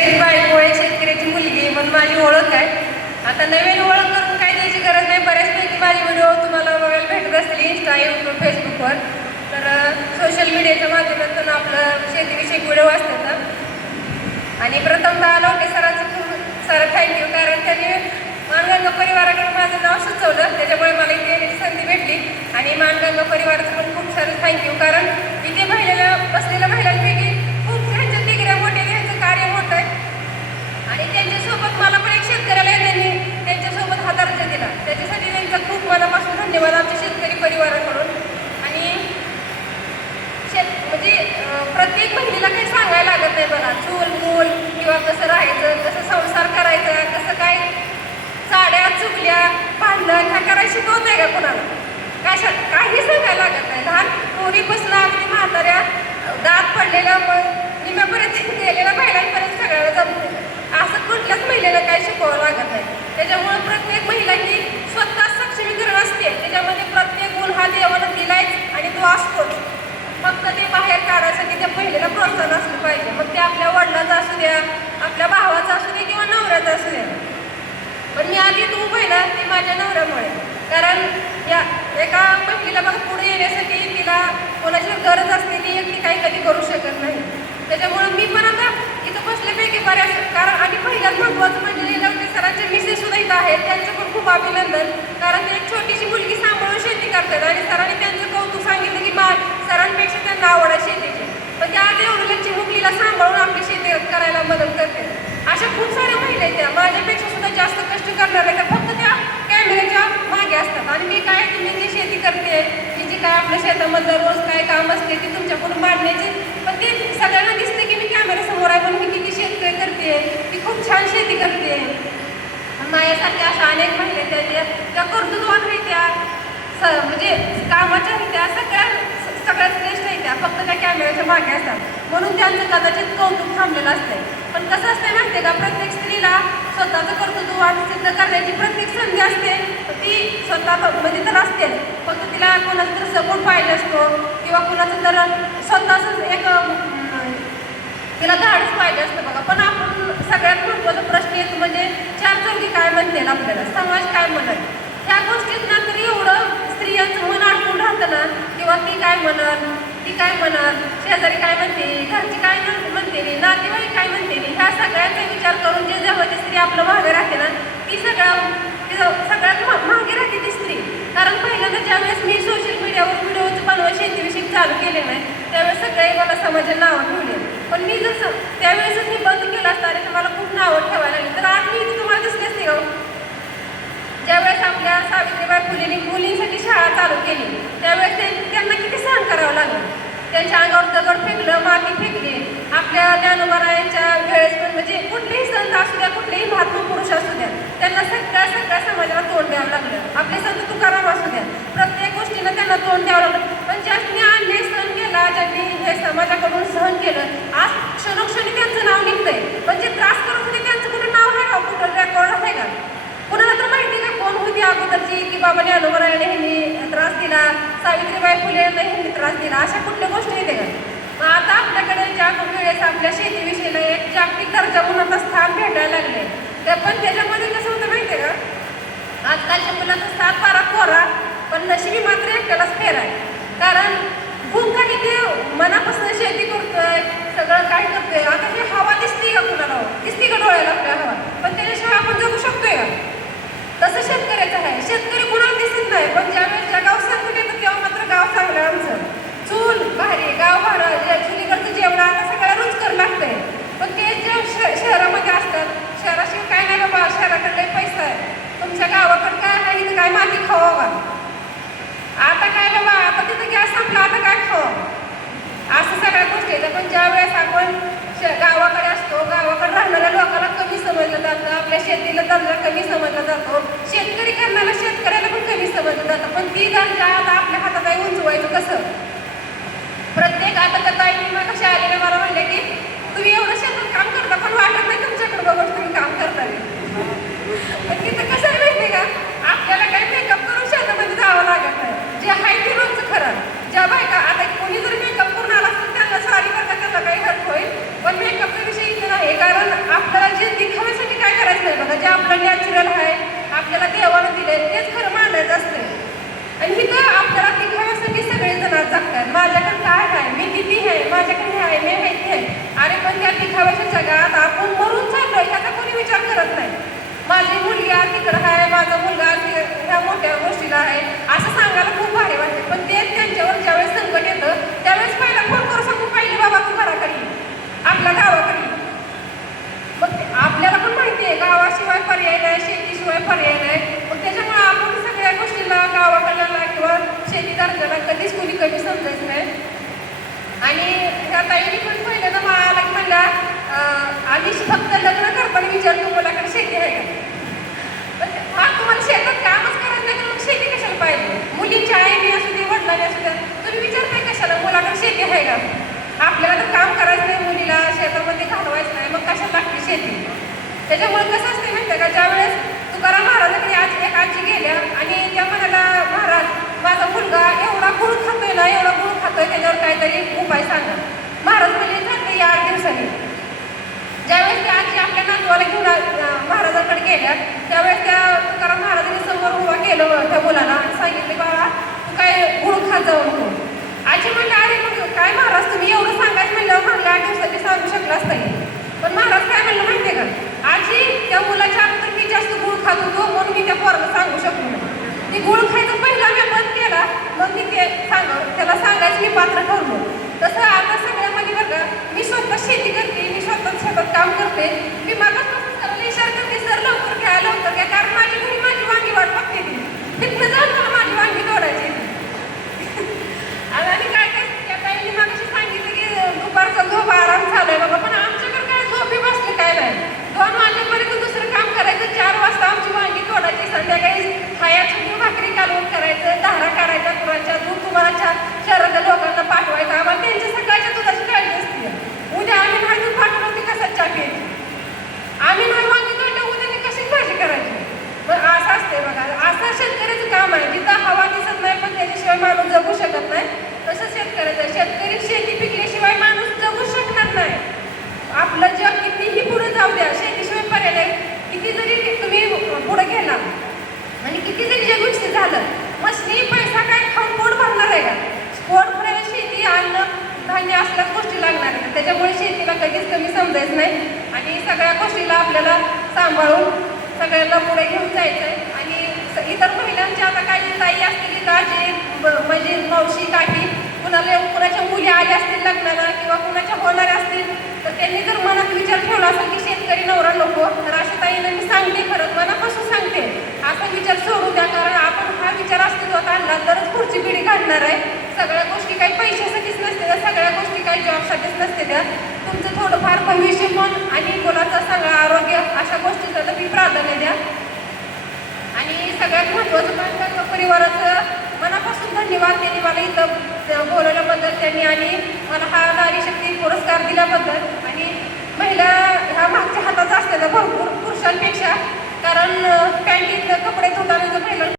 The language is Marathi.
शेतकऱ्याची बायको आहे, शेतकऱ्याची मुलगी म्हणून माझी ओळख आहे. आता नवीन ओळख करून काय द्यायची गरज नाही. बऱ्याचपैकी माझे व्हिडिओ तुम्हाला बघायला भेटत असतील इंस्टा, यूट्यूब, फेसबुकवर. तर सोशल मीडियाच्या माध्यमातून आपलं शेतीविषयक व्हिडिओ असतात. आणि प्रथमतः लोटे सरांचं खूप सारं थँक्यू, कारण त्यांनी मानगंगा परिवाराकडे माझं नाव सुचवलं, त्याच्यामुळे मला इथे येण्याची संधी भेटली. आणि मानगंगा परिवाराचं पण खूप सारं थँक्यू, कारण इथे बसलेल्या महिलांपैकी खूप त्यांच्या डिग्र्या मोठ्या, त्यांचं कार्य मोठं आहे. आणि त्यांच्यासोबत मला पण एक शेतकऱ्याला त्यांनी त्यांच्यासोबत हातार्थ दिला, त्याच्यासाठी त्यांचा खूप मनापासून धन्यवाद आमच्या शेतकरी परिवाराकडून. आणि म्हणजे प्रत्येक महिलेला काही सांगायला लागत नाही बघा, चूल मूल किंवा कसं राहायचं, कसं संसार करायचा, कसं काय साड्या चुकल्या भांडण ह्या करायला शिकवत आहे का कुणाला? कशात काही सांगायला लागत नाही. लहान पोरीपासून अगदी म्हाताऱ्या दात पडलेल्या निम्यापर्यंत गेलेल्या महिलांपर्यंत सगळ्याला जमते. असं कुठल्याच महिलेला काही शिकवावं लागत नाही. त्याच्यामुळे प्रत्येक महिला ही स्वतः सक्षमीकरण असते. त्याच्यामध्ये प्रत्येक गुण हा देवानं दिलाय आणि तो असतोच. फक्त ते बाहेर काढायसाठी त्या महिलेला प्रोत्साहन असलं पाहिजे. मग ते आपल्या वडिलांचं असू द्या, आपल्या भावाचं असू दे किंवा नवऱ्याचं असू द्या. पण मी आधी उभं आहे ना, ती माझ्या नवऱ्यामुळे. कारण या एका महिलेला बघा पुढे येण्यासाठी तिला कोणाची गरज असते, ती एकटी काही कधी करू शकत नाही. त्याच्यामुळं मी पण आता इथं बसल्यापैकी बऱ्याच, कारण आणि पहिल्यात महत्त्वाचं म्हणजे लवटे सरांचे मिसेस सुद्धा इथं आहेत, त्यांचं पण खूप अभिनंदन. कारण ते एक छोटीशी मुलगी सांभाळून शेती करतात आणि सरांनी त्यांचं कौतुक सांगितलं की सरांपेक्षा त्यांना आवड आहे शेतीची, पण त्या आज एवढ्याची मुलीला सांभाळून आपली शेती करायला मदत करते. अशा खूप साऱ्या महिला आहेत, त्या माझ्यापेक्षा सुद्धा जास्त कष्ट करणाऱ्या, त्या फक्त त्या कॅमेऱ्याच्या मागे असतात. आणि मी काय, तुम्ही जी शेती करते, मी जी काय आपल्या शेतामधलं रोज काय काम असते ती तुमच्याकडून मांडण्याची, पण ते सगळ्यांना दिसते की मी कॅमेऱ्यासमोर आहे म्हणून मी किती शेतकरी करते, ती खूप छान शेती करते. माझ्यासारख्या अशा अनेक महिला त्या कर्तृत्वान रित्या म्हणजे कामाच्या रित्या सगळ्यात श्रेष्ठ आहे, त्या फक्त त्या कॅमेऱ्याच्या मागे असतात म्हणून त्यांचं कदाचित कौतुक थांबलेलं असते. पण कसं असते माहिती आहे का, प्रत्येक स्त्रीला स्वतःचं कर्तृत्व सिद्ध करण्याची प्रत्येक संधी असते. ती स्वतःमध्ये तर असते, फक्त तिला कोणाचा तर सपोर्ट पाहिजे असतो किंवा कुणाचं तर स्वतःच एक तिला धाडस पाहिजे असतं बघा. पण आपण सगळ्यात महत्त्वाचा प्रश्न येतो म्हणजे चार चौघी काय म्हणतील, आपल्याला समाज काय म्हणत, ह्या गोष्टीत ना तरी एवढं स्त्रियांचं मन अडकून राहतं ना, किंवा ती काय म्हणत, ती काय म्हणत, शेजारी काय म्हणते, घरची काय म्हणते, नातेवाईक काय म्हणते, ह्या सगळ्यांचा विचार करून जे जेव्हा ती स्त्री आपलं मागे राहते ना, ती सगळ्यात मागे राहते ती स्त्री. कारण पहिल्यांदा ज्यावेळेस मी सोशल मीडियावर व्हिडिओचं बनवा शेतीविषयी चालू केले नाही, त्यावेळेस सगळे मला समाजाला नावं ठेवले. पण मी जसं त्यावेळेसच मी बंद केलं असताना मला खूप नावं ठेवायला लागली. तर आज मी तुम्हाला दिसलेच नाही हो. ज्यावेळेस आपल्या सावित्रीबाई फुलेंनी मुलींसाठी शाळा चालू केली, त्यावेळेस त्यांना किती सहन करावं लागलं. त्यांच्या अंगावर दगड फेकलं, माती फेकली. आपल्या ज्ञानोबारायांच्या वेळेस पण म्हणजे कुठलेही संत असू द्या, कुठलेही महात्मा पुरुष असू द्या, त्यांना सगळ्या समाजाला तोंड द्यावं लागलं. आपले संत तुकाराम असू द्या, प्रत्येक गोष्टीला त्यांना तोंड द्यावं लागलं. पण ज्यांनी अन्याय सहन केला, ज्यांनी हे समाजाकडून सहन केलं, आज क्षणोक्षणी त्यांचं नाव निघतंय. पण जे त्रास करत होते त्यांचं कुठं नाव आहे का, कुठं रेकॉर्ड आहे का? कुणाला तर माहिती का कोण होती अगोदरची की बाबा ज्ञानोबारायांनी ह्यांनी त्रास दिला, सावित्रीबाई फुले यांना ह्यांनी त्रास दिला, अशा कुठल्या गोष्टी येते का? मग आता आपल्याकडे ज्या वेळेस आपल्या शेतीविषयीला एक जागतिक दर्जा म्हणून स्थान भेटायला लागले, पण त्याच्यामध्ये कसं होतं माहिती आहे का, आजकालच्या मुलांचा 7-12 पोरा, पण नशिबी मात्र एकट्यालाच फेर आहे. कारण खूप काही ते मनापासून शेती करतोय, सगळं काय करतोय. आता हे हवा दिसते का कुणाला, दिसते का डोळ्याला आपल्या हवा, पण त्याच्याशिवाय आपण जगू शकतोय का? तसं शेतकऱ्याचं आहे. शेतकरी कुणाला दिसत नाही, पण ज्यावेळेस जगाव संकट येतं तेव्हा मात्र गाव चांगलं आमचं. चूल भारी, गाव भारी, चुलीकडचं जेवण आता सगळ्या रुचकर लागतंय. पण ते जे शहरामध्ये असतात, शहराशिवाय काय नाही बाबा, शहराकडे पैसा आहे, तुमच्या गावाकडे काय आहे, इथं काय माती खावा बा, आता काय बाबा, आता तिथं गॅस संपला, आता काय खावं, असं सगळ्या गोष्टी आहेत. पण ज्यावेळेस आपण गावाकडे असतो, गावाकडे राहणाऱ्या लोकांना कमी समजलं जातं, आपल्या शेतीला दर्जा कमी समजला जातो, शेतकरी करणाऱ्या शेतकऱ्याला पण कमी समजलं जातं. पण ती दर्जा आता आपल्या हातात आहे, उंचवायचं कसं? प्रत्येक आता त्या ताईंनी मग कशा आलेल्या मला म्हणले की तुम्ही एवढं शेतात काम करता, पण वाटत नाही तुमच्याकडे बघून तुम्ही काम करता. पण तिथं कसं आहे माहिती का, आपल्याला काही मेकअप करून शेतामध्ये जावं लागत नाही. जे आहे ते रोजचं खरं. ज्या बायका आता कोणी जर मेकअप करून आला असतं त्यांना सॉरी बरं का, त्याला काही हर्ट होईल, पण मेकअपचा विषय इथं नाही. कारण जे दिखाव्यासाठी काय करायचं नाही बघा, जे आपलं नॅचरल आहे, आपल्याला देवानं दिलंय तेच खरं मांडायचं असतं. आणि इथं आपल्याला दिखाव्यासाठी सगळेजण जगतात. माझ्याकडे काय आहे, मी किती आहे, माझ्याकडे हे आहे, मी माहिती आहे. अरे पण त्या दिखाव्याच्या जगात आपण मरून चाललोय ह्याचा कोणी विचार करत नाही. माझी मुलगी आज तिकडं आहे, माझा मुलगा ह्या मोठ्या गोष्टीला आहे, असं सांगायला खूप भारी वाटते. पण ते त्यांच्यावर ज्यावेळेस संकट येतं त्यावेळेस पहिला फोन करू सांगू, पाहिजे बाबा तू घराकडे ये, आपल्या गावाकडे. मग आपल्याला पण माहिती आहे गावाशिवाय पर्याय नाही, शेतीशिवाय पर्याय नाही. मग त्याच्यामुळे आपण सगळ्या गोष्टीला गावाकडला किंवा शेती करताना कधीच कोणी कमी समजायचं नाही. आणि ह्या ताईने पण पहिल्यांदा मला म्हणला, आधी फक्त लग्न करताना विचारतो मुलाकडे शेती आहे का. पण हा तुम्हाला शेतात कामच करायचं नाही तर मग शेती कशाला पाहिजे. मुलींच्या आईने असू दे, वडिलांनी असू दे, तुम्ही विचारताय कशाला मुलाकडे शेती आहे का. आपल्याला तर काम करायचं नाही, मुलीला शेतामध्ये घालवायचं नाही, मग कशाला लागते शेती. त्याच्यामुळे कसं असते माहिती का, ज्यावेळेस तुकाराम महाराजांकडे आज एक आजी गेल्या आणि त्या म्हणाला, महाराज माझा मुलगा एवढा गुळ खातोय ना, एवढा गुळ खातोय, त्याच्यावर काहीतरी उपाय सांगा. महाराज म्हणजे चालतं या 8 दिवसांनी. ज्यावेळेस त्या आजी आपल्या नातवाला घेऊन महाराजांकडे गेल्या त्यावेळेस त्या तुकाराम महाराजांनी समोर उभा केलं त्या मुलाला आणि सांगितले, बाळा तू काय गुळ खात जाऊ नको. आजी म्हणले, अरे मग काय महाराज तुम्ही एवढं सांगायचं म्हणलं, म्हणलं 8 दिवसांनी सांगू शकला असता. पण महाराज काय म्हणलं माहितीये का, आजी त्या मुलाच्या अगोदर मी जास्त गुळ खात होतो म्हणून मी त्या पोराला सांगू शकलो नाही. मी गुळ खायचं पहिला मी बंद केला, मग मी ते त्याला सांगायचं मी पात्र ठरलो. तसं आता सगळ्यामध्ये बघा, मी स्वतः शेती करते, मी स्वतः शेतात काम करते. मी मागासपासून सरांना इशारा करते, सर लवकर घ्या लवकर घ्या, कारण माझी घरी माझी वांगी वाट बघते ती. तिथनं जाऊन मला माझी वांगी तोडायची. आणि काय काय त्या ताईंनी मागाशी सांगितलं की दुपारचा झोप आराम झालाय बाबा, पण आमच्याकडे काय झोपी बसले काय नाही. 2 वाजेपर्यंत दुसरं काम करायचं, 4 वाजता आमची वांगी तोडायची, संध्याकाळी खायाची भाकरी कालवून करायचं, धारा काढायच्या गुरांच्या, दूध तुम्हाला शहरातल्या लोकांना पाठवायचं. आम्हाला त्यांच्या सकाळच्या दुधाची काळजी असते. उद्या आम्ही नाही दूध पाठवलं ती कसा चहा प्यायची, आम्ही नाही वांगी तोडलं उद्या ती कशीच भाजी करायची. पण असं असते बघा, असं शेतकऱ्याचं काम आहे. जिथं हवा दिसत नाही पण त्याच्याशिवाय माणूस जगू शकत नाही, तसं शेतकऱ्याचं. शेतकरी शेती पिकल्याशिवाय माणूस जगू शकणार नाही. आपलं जग कितीही पुढे जाऊ द्या, शेतीशिवाय पर्याय नाही. किती जरी तुम्ही पुढे गेला आणि किती जरी जग विकसित झालं, मशनी पैसा काय खाऊन पोट भरणार आहे का. पोट भरायला शेती, अन्न धान्य असल्याच गोष्टी लागणार आहेत. त्याच्यामुळे शेतीला कधीच कमी समजायचं नाही आणि सगळ्या गोष्टीला आपल्याला सांभाळून सगळ्यांना पुढे घेऊन जायचं आहे. आणि इतर महिलांच्या आता काही ताई असतील, काजी म्हणजे मावशी काठी, कुणाच्या मुली आल्या असतील लग्नाला किंवा कुणाच्या होणाऱ्या असतील, तर त्यांनी जर मनात विचार ठेवला असेल की शेतकरी नवरा नको, तर अशा ताईंना मी सांगते, खरंच मनापासून सांगते, असा विचार सोडू द्या. कारण आपण हा विचार अस्तित्वात आणला तरच पुढची पिढी घडणार आहे. सगळ्या गोष्टी काही पैशासाठीच नसते त्या, सगळ्या गोष्टी काही जॉबसाठीच नसते त्या. तुमचं थोडंफार भविष्य पण आणि मुलाचं चांगलं आरोग्य अशा गोष्टीचं तुम्ही प्राधान्य द्या. आणि सगळ्यात महत्त्वाचं म्हणजे परिवाराचं मनापासून धन्यवाद. त्यांनी मला इथं बोलवल्याबद्दल त्यांनी आणि मला हा नारी शक्ती पुरस्कार दिल्याबद्दल. आणि महिला ह्या मागच्या हाताचा असतात भरपूर पुरुषांपेक्षा, कारण पॅन्टीतनं कपडे धुताना जर पहिलं